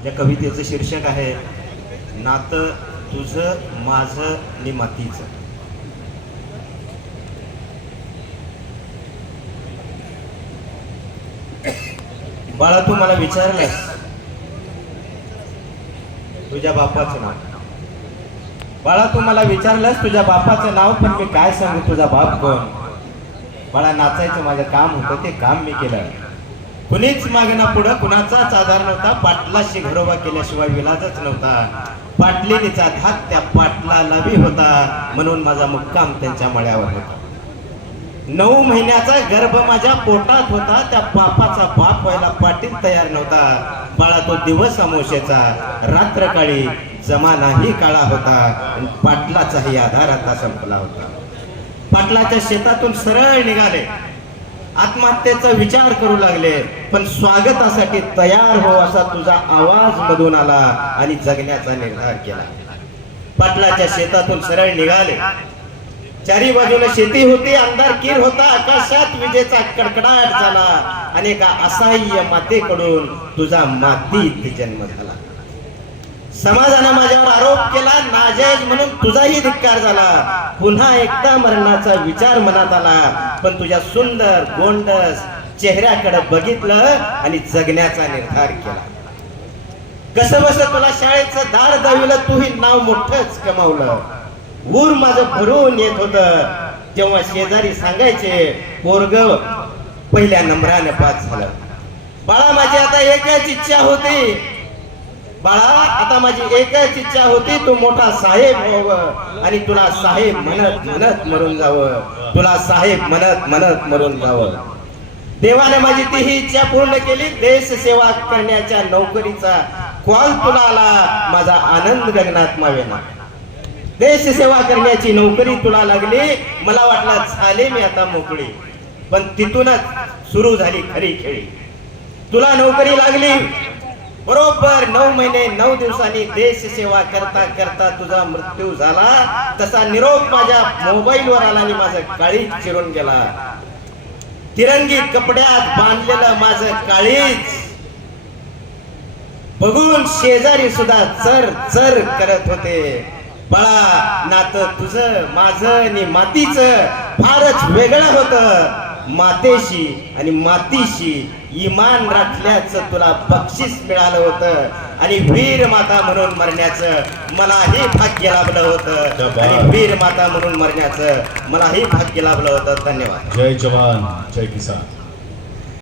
माझ्या कवितेचं शीर्षक आहे नातं तुझं माझं आणि मातीचं. बाळा तू मला विचारलंस तुझ्या बापाचं नाव. बाळा तू मला विचारलंस तुझ्या बापाचं नाव पण मी काय सांगू तुझा बाप कोण? बाळा नाचायचं माझं काम होतं ते काम मी केलं. कुणीच मागना पुढं कुणाचाच आधार नव्हता. पाटलाशी घरोबा केल्याशिवाय विलाजच नव्हता. पाटलेलीचा धाक त्या पाटलाला बी होता म्हणून माझा मुक्काम त्यांच्या मळ्यावर होता. नऊ महिन्याचा गर्भ माझ्या पोटात होता. त्या बापाचा बाप व्हायला पाटील तयार नव्हता. बाळा तो दिवस अमोशेचा रात्र काळी जमानाही काळा होता पाटलाचाही आधार आता संपला होता. पाटलाच्या शेतातून सरळ निघाले. आत्महत्येचा विचार करू लागले. पण स्वागतासाठी तयार हो असा तुझा आवाज मधून आला आणि जगण्याचा निर्धार केला. पाटलाच्या शेतातून सरळ निघाले. चारी बाजूला शेती होती अंधार किर होता आकाशात विजेचा कडकडाट झाला. आणि एका असह्य मातेकडून तुझा मातीत जन्म झाला. समाजानं माझ्यावर आरोप केला नाजायज म्हणून तुझाही धिक्कार झाला. पुन्हा एकदा मरणाचा विचार मनात आला. पण तुझ्या सुंदर गोंडस चेहऱ्याकडे बघितलं आणि जगण्याचा निर्धार केला. कस बस तुला शाळेचं दार दाविलं तूही नाव मोठच कमावलं. ऊर माझं भरून येत होत. तेव्हा शेजारी सांगायचे पोरग पहिल्या नंबराने पास झालं. बाळा माझी आता एकच इच्छा होती. बाळा आता माझी एकच इच्छा होती तू मोठा साहेब व्हावं आणि तुला साहेब म्हणत म्हणत मरून जावं. तुला साहेब म्हणत म्हणत मरून जावं. देवाने माझी ती ही इच्छा पूर्ण केली. देश सेवा करण्याच्या नोकरीचा कॉल तुला आला. माझा आनंद गगनात मावेना. देश सेवा करण्याची नोकरी तुला लागली. मला वाटलं झाले मी आता मोकळी. पण तिथूनच सुरू झाली खरी खेळी. तुला नोकरी लागली. बरोबर नऊ महिने नऊ दिवसांनी देश सेवा करता करता तुझा मृत्यू झाला. तसा निरोप माझ्या मोबाईलवर आला आणि माझं काळी चिरून गेला. तिरंगी कपड्यात बांधलेलं माझं काळीच बघून शेजारी सुद्धा चर चर करत होते. बाळा नातं तुझं माझं आणि मातीचं फारच वेगळं होतं. मातेशी आणि मातीशी इमान राखल्याचं तुला बक्षीस मिळालं होतं. आणि वीर माता म्हणून मरण्याचं मलाही भाग्य लाभलं होतं. आणि वीर माता म्हणून मरण्याचं मलाही भाग्य लाभलं होतं. धन्यवाद. जय जवान जय किसान.